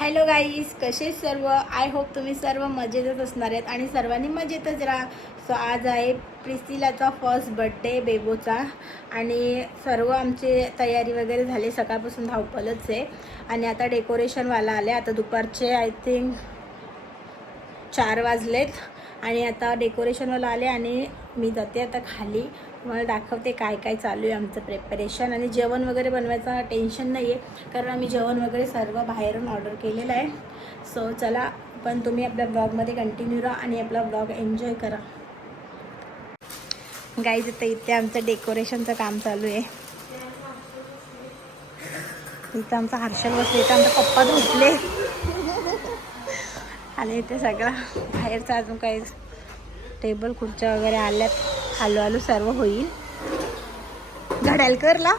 Hello guys, कसे सर्व. I hope तुम्ही सर्व मजेतच असणार आहेत आणि सर्वांनी मजेतच राहा. सो आज आहे प्रिसिलाचा फर्स्ट बड्डे बेबोचा आणि सर्व आमची तयारी वगैरे झाली. सकाळपासून धावपलच आहे आणि आता डेकोरेशनवाला आले. आता दुपारचे आय थिंक 4 वाजलेत आणि आता डेकोरेशनवाला आले आणि मी जाते आता खाली. मला दाखवते काय काय चालू आहे आमचं प्रिपरेशन. आणि जेवण वगैरे बनवायचं टेन्शन नाही आहे कारण आम्ही जेवण वगैरे सर्व बाहेरून ऑर्डर केलेलं आहे. सो चला, पण तुम्ही आपल्या ब्लॉगमध्ये कंटिन्यू राहा आणि आपला ब्लॉग एन्जॉय करा. गाईज, आता इथे आमचं डेकोरेशनचं काम चालू आहे. इथं आमचा हर्षल बसले, इथं आमचा पप्पा झोपले आणि इथे सगळं बाहेरचं अजून काही टेबल खुर्च्या वगैरे आल्यात. हळूहळू सर्व होईल. घड्याल करला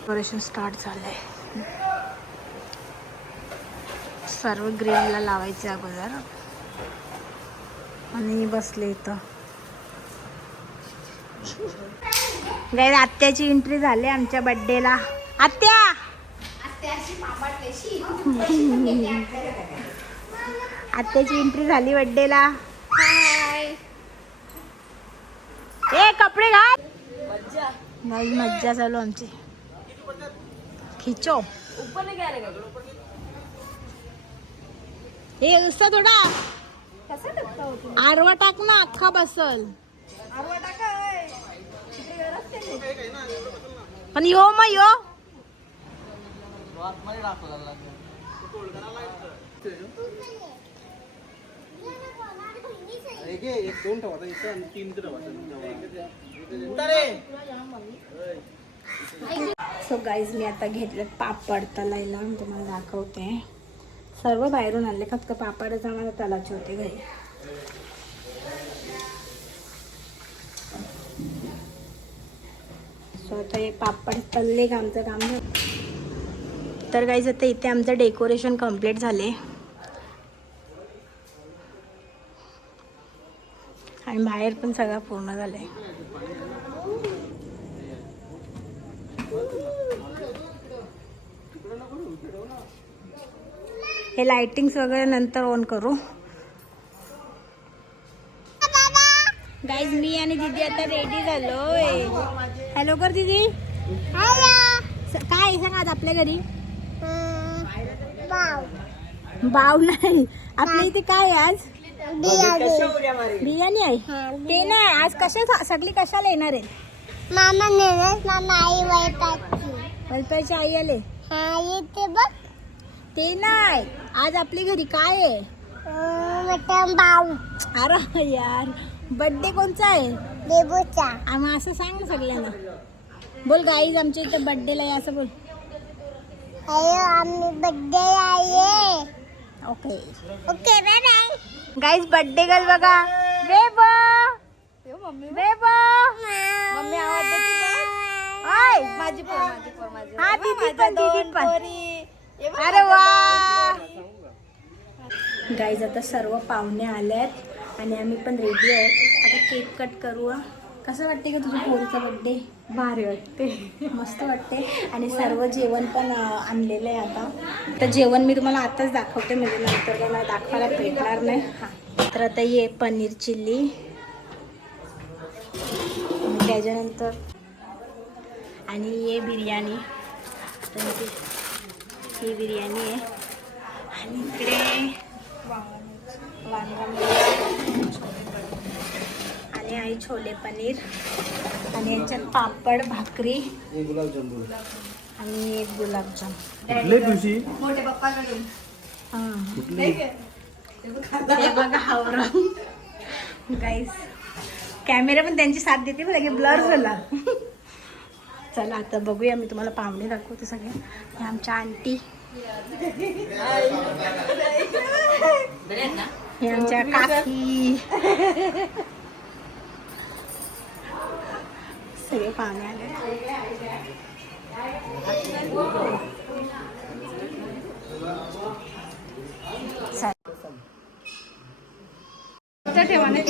डेकोरेशन स्टार्ट झालंय. सर्व ग्रिलला लावायचे अगोदर आणि बसले इथं. गाईज, आत्याची एंट्री झाली आमच्या बड्डेला. आत्या आत्याची एंट्री झाली बड्डेला. ए कपडे घाल. नाही, मज्जा चालू आमची. खिचो हे उसता थोडा आरवा टाक ना, अख्खा बसल. पण यो मग यो सो गाईज, मी आता घेतलं पापड तलायला. तुम्हाला दाखवते. सर्व बाहेरून आणले, फक्त पापडच आम्हाला तलाचे होते घरी. सो आता हे पापड तलले का आमचं काम झालं. तर गाईज, आता इथे आमचं डेकोरेशन कम्प्लीट झाले आणि बाहेर पण सगळं पूर्ण झालंय. हे लाइटिंग्स वगैरे नंतर ऑन करू. गाईज, मी आणि दीदी आता रेडी झालोय. हॅलो कर दीदी. काय सांग आज आपल्या घरी? बाव नाही, आपल्या इथे काय आहे आज? बिर्याणी आहे. ते नाही, आज कशा सगळी कशाला येणार आहे? मामा नेणार, मामा आई वैपाची आई आले. येते बघ. ते नाही, आज आपल्या घरी काय आहे? मटन बाव. अरे यार, बर्थडे कोणचा आहे? बेबूचा. आम्हा असं सांग ना सगळ्यांना. बोल गाईज, आमच्या इथं बर्थडेला आहे असं बोल. अयो, आम्ही बर्थडे आहे. Okay okay, bye bye. Guys, birthday girl बघा. बेबो बेबो मम्मी आवाज देते. माझी हा दीदी पण. अरे वा. गाईज, आता सर्व पाहुणे आल्यात आणि आम्ही पण रेडी आहोत. आता केक कट करू. कसं वाटते का तुझ्या पोरीचा बर्थडे? भारी वाटते, मस्त वाटते. आणि सर्व जेवण पण आणलेलं आहे. आता तर जेवण मी तुम्हाला आताच दाखवते, म्हणजे नंतर मला दाखवायला भेटणार नाही. हां, तर आता ये पनीर चिल्ली, त्याच्यानंतर आणि ये बिर्याणी. तर ही बिर्याणी आहे आणि इकडे वांगा आणि आई छोले पनीर आणि याच्यात पापड, भाकरी आणि एक गुलाबजाम. मोठे पप्पा ते बघा हावरंग. गाईस, कॅमेरा पण त्यांची साथ देते बघा, ब्लर झाला. चला आता बघूया, मी तुम्हाला पाहुणे दाखवते सगळे. हे आमच्या आंटी, हे आमच्या काकी, सगळे पाहुणे आले. ठेवा ना.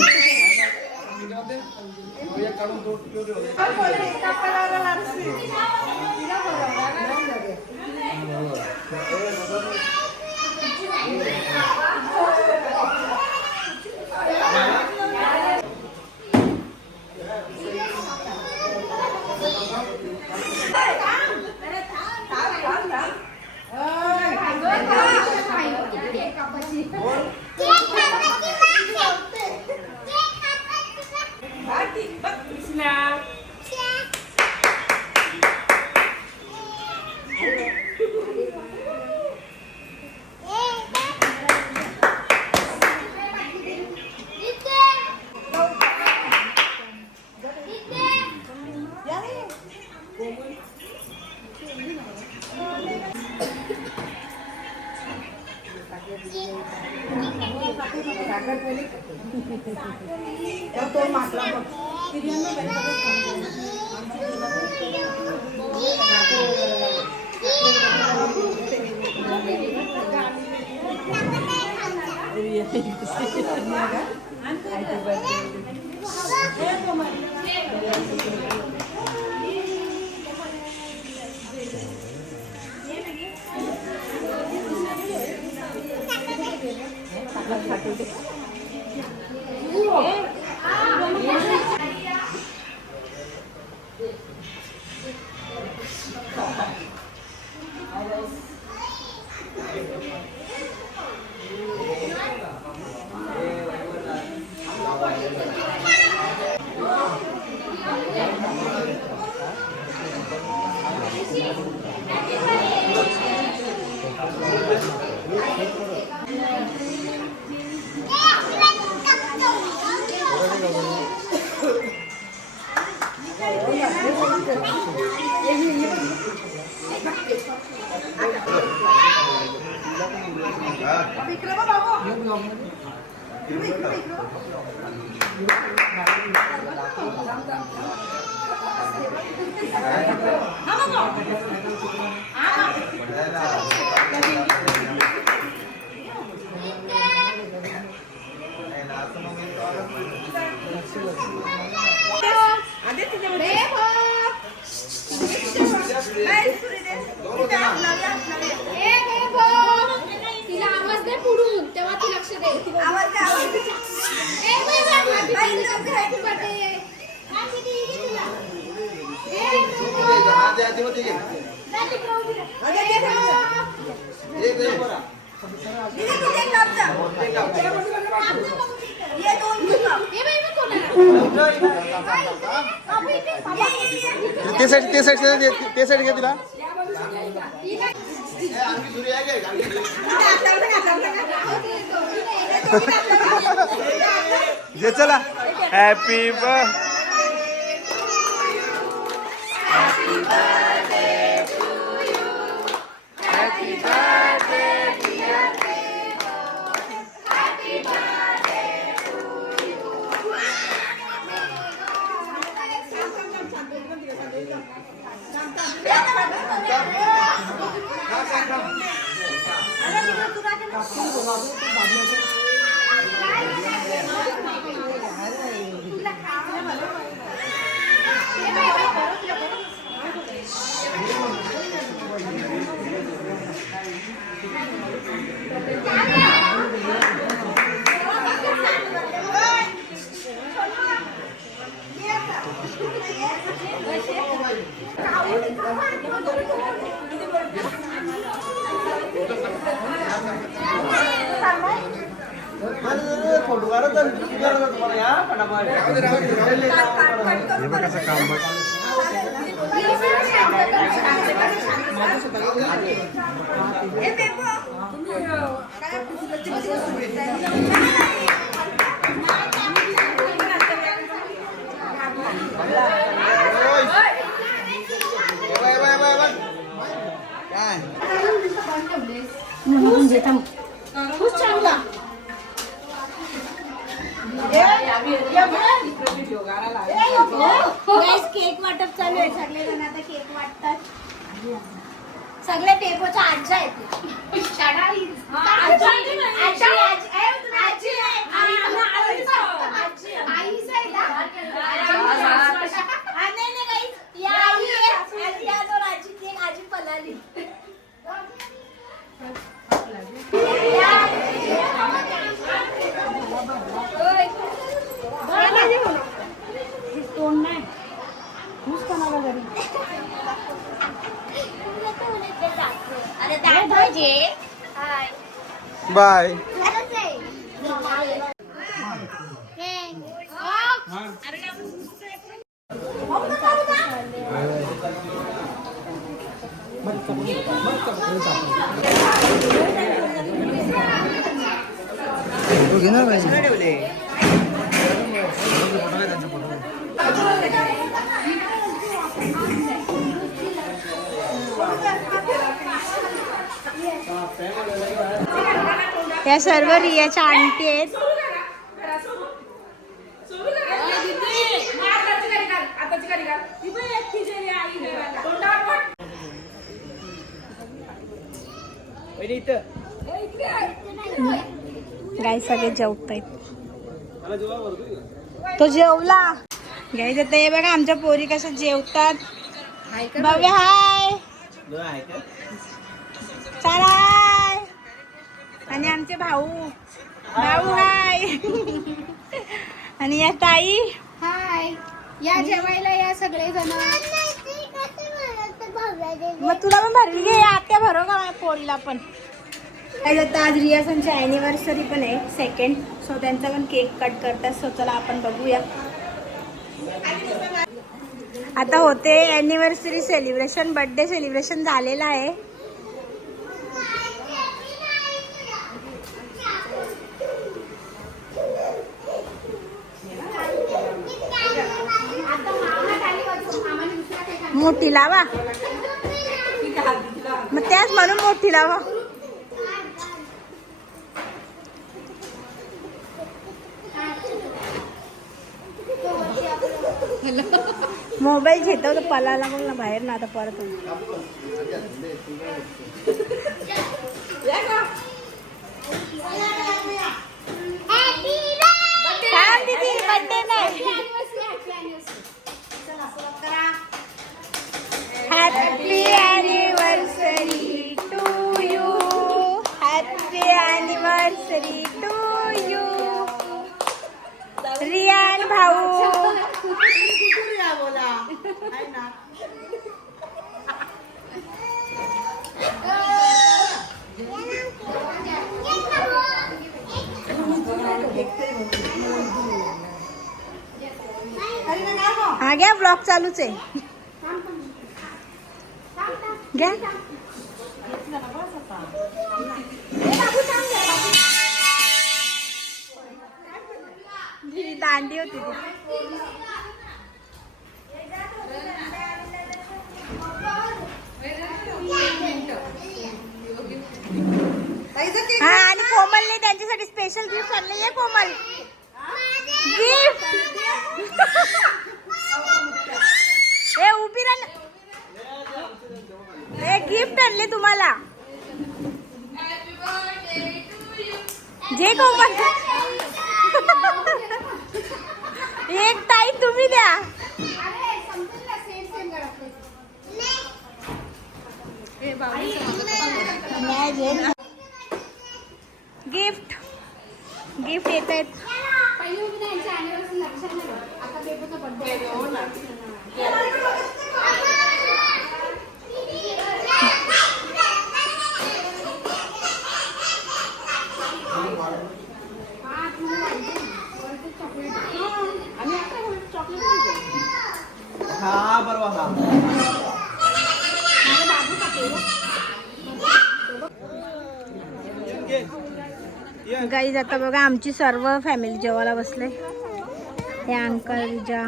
तिला आवाज दे पुढून तेव्हा ती लक्ष दे ते साईड घ्या तिला जे चला हॅपी फोटो काढत तुम्हाला या कसं काम बघ खूप चांगला केक वाटप चालू आहे. सगळे जण आता केक वाटतात. सगळे टेपोच्या आज्या आहेत. बाय. या सर्व रियाच्या आंटी आहेत. गाई सगळे जेवतायत. तो जेवला. गाई आता हे बघा आमच्या पोरी कशा जेवतात. भव्य हाय. चला. आणि आमचे भाऊ हाय. आणि या ताई हाय, या जेवायला या सगळे जण. मग तुला पण भरली घे. आत्या भरव का माझ्या पोरीला पण. आता आज रियासनची ॲनिव्हर्सरी पण आहे 2nd. सो त्यांचा पण केक कट करतात. सो चला आपण बघूया. आता होते ॲनिव्हर्सरी सेलिब्रेशन. बर्थडे सेलिब्रेशन झालेलं आहे. मोठी लावा. मग त्याच म्हणून मोठी लावा. मोबाईल घेतो तर पलाला बोल ना बाहेर ना. आता परत बर्थडे नाही. Happy anniversary to you. Happy anniversary to you. Riyan भाऊ. हा घ्या. ब्लॉग चालूच आहे. घ्या. ही दांडी होती ती. हा आणि कोमलने त्यांच्यासाठी स्पेशल गिफ्ट आणले. ये कोमल. गिफ्ट. ए उभी राहा. हे गिफ्ट आणले तुम्हाला. जे कोमल. एक ताई तुम्ही द्या. गिफ्ट गिफ्ट येत आहेत. पहिले उभी नाही, यांच्या anniversary लक्षात नाही राहत. आता बेबूचा birthday हा बरोबर. हा गाईज आता बघा आमची सर्व फॅमिली जेवायला बसले. हे अंकलच्या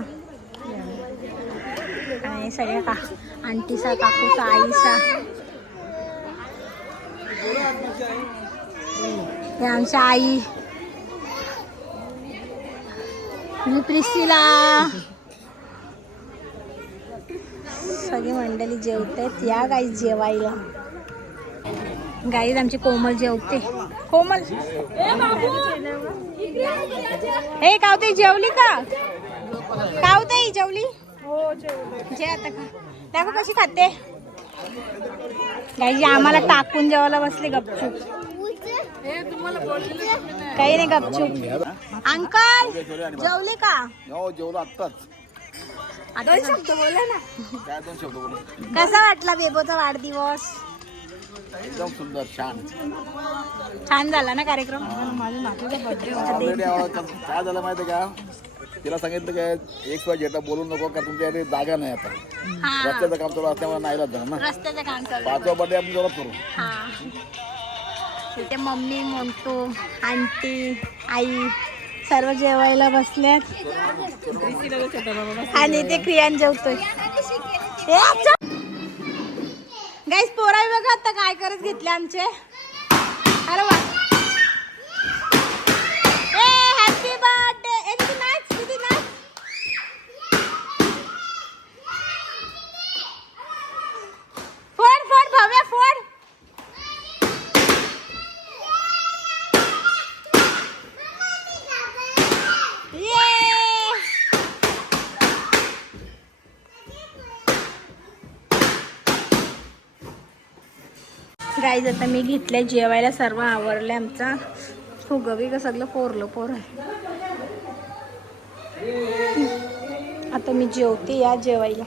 आणि सगळ्या का आंटीचा, काकूचा, आईचा. हे आमच्या आई. मी प्रिसिला. सगळी मंडळी जेवतात. या गाईज जेवायला. गाईज आमची कोमल जेवते. कोमल. हे कावताई जेवली का? कावताई जेवली? जे आता का दाखव कशी खाते. गाईज आम्हाला टाकून जेवायला बसले गपचूप. काही नाही गपचूप. अंकल जेवले का? जेवलो आत्ताच. दोन शब्द बोला ना. काय 2 शब्द बोलू. कसा वाटला बेबोचा वाढदिवस? एकदम सुंदर छान. छान झाला ना कार्यक्रम. माझ्या नातूचा बर्थडे ऑलरेडी काय झालं माहिती का, तिला सांगितलं काय XYZ बोलू नको का तुमच्याकडे जागा नाही आता. रस्त्याचं काम चालू असल्यामुळे नाही झालं ना. रस्त्याचं काम चालू. 5वा बर्थडे आपण जोरात करू. हा तिथे मम्मी, मोंटू, आंटी, आई सर्व जेवायला बसल्यात आणि ते क्रियान जेवतोय. गाईस पोराय बघा आता काय करत घेतले आमचे. अरे वा, हॅपी बर्थडे. किती नाच, किती नाच. फोड फोड भव्या फोड. गाईज आता मी घेतलंय जेवायला, सर्व आवरले आमचा. फुगवी का सगळं पोरलं पोर आहे. आता मी जेवते, या जेवायला.